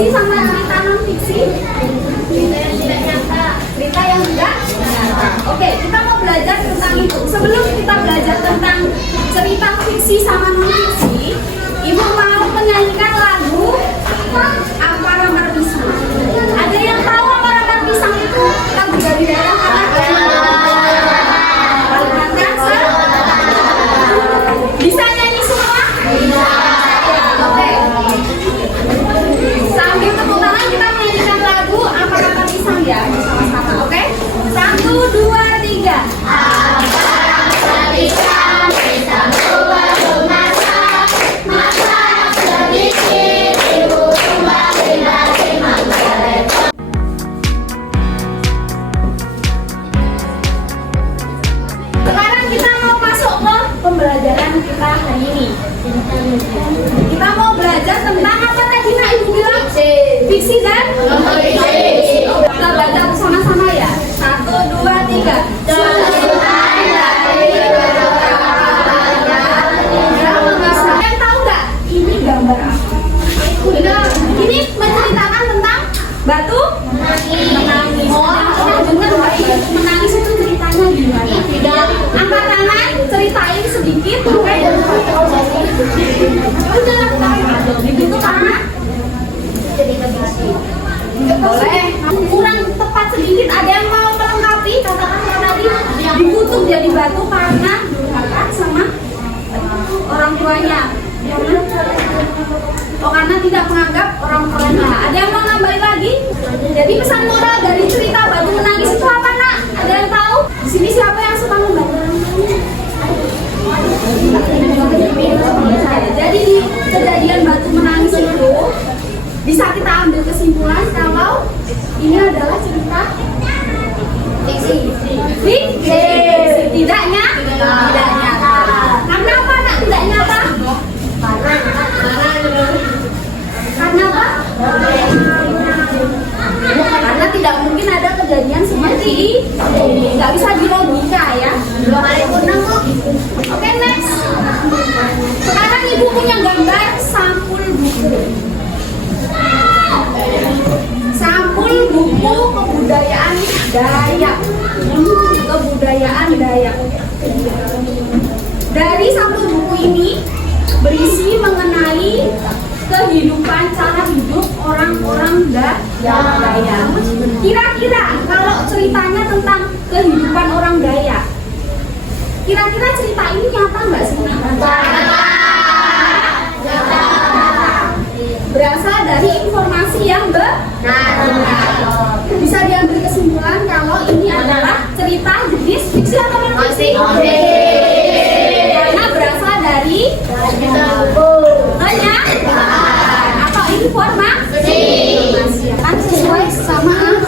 fiksi sama cerita non fiksi? Cerita yang tidak nyata. Cerita yang tidak nyata. Oke, kita mau belajar tentang itu. Sebelum kita belajar tentang cerita fiksi sama non fiksi, Ibu mau menyanyikan lagu Ampar-Ampar Pisang. Ada yang tahu Ampar-Ampar Pisang itu lagu dari daerah mana? Kalimantan. Bisa nyanyi semua? Bisa. Oke. Sambil tepuk tangan kita menyanyikan lagu Ampar-Ampar Pisang ya bersama-sama. Oke? 1, 2, 3. Ampar-ampar pisang, pisang baru masak, masak sedikit, ibu kembali lagi masak. Sekarang kita mau masuk ke pembelajaran kita hari ini. Kita mau belajar tentang apa tadi Nak Ibu bilang? Fiksi dan non-fiksi. Kita baca bersama-sama ya. 1, 2, 3. Kalian tahu nggak? Ini gambar apa? Ini menceritakan tentang batu menangis. Oh, dengar nggak? Menangis itu ceritanya gimana? Angkat tangan, ceritain sedikit. Oke. Begitu karena boleh kurang tepat sedikit. Ada yang mau melengkapi kata-kata tadi? Dikutuk jadi batu karena durhaka sama orang tuanya. Oh, karena tidak menganggap orang tuanya. Ada yang mau nambahin lagi? Jadi pesan moral dari cerita batu menangis itu apa Nak? Ada yang tahu? Di sini siapa yang suka membantu orang tuanya? Jadi di kejadian batu menangis itu bisa kita ambil kesimpulan kalau ini adalah cerita fiksi. Tidak nyata. Karena apa Nak tidak nyata? Karena apa? Karena tidak mungkin ada kejadian seperti ini. Nggak bisa dilogika ya. Oke, next. Sekarang Ibu punya gambar sampul buku. Sampul buku kebudayaan Dayak. Kebudayaan Dayak. Dari sampul buku ini berisi mengenai kehidupan cara hidup orang-orang Dayak. Kira-kira kalau ceritanya tentang kehidupan orang Dayak, kira-kira cerita ini nyata nggak sih? Berasal dari informasi yang benar. Bisa diambil kesimpulan kalau ini adalah cerita jenis fiksi atau non fiksi? Karena berasal dari hanya atau informasi kan sesuai sama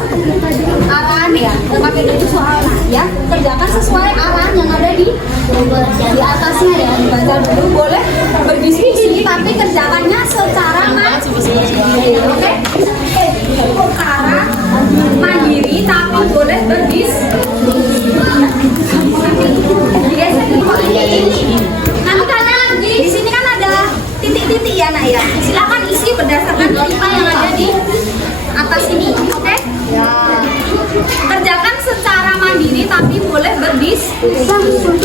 arahan ya. Pakai itu soalnya ya. Kerjakan sesuai arahan yang ada di atasnya ya. Dibaca dulu, boleh berdiskusi tapi kerjakannya secara mandiri. Oke? Secara mandiri tapi boleh berdiskusi. Nanti kalian di sini kan ada titik-titik ya Nak ya. Silakan isi berdasarkan tema yang ada di atas ini. Oke? Ya. Kerjakan secara mandiri tapi boleh berdiskusi.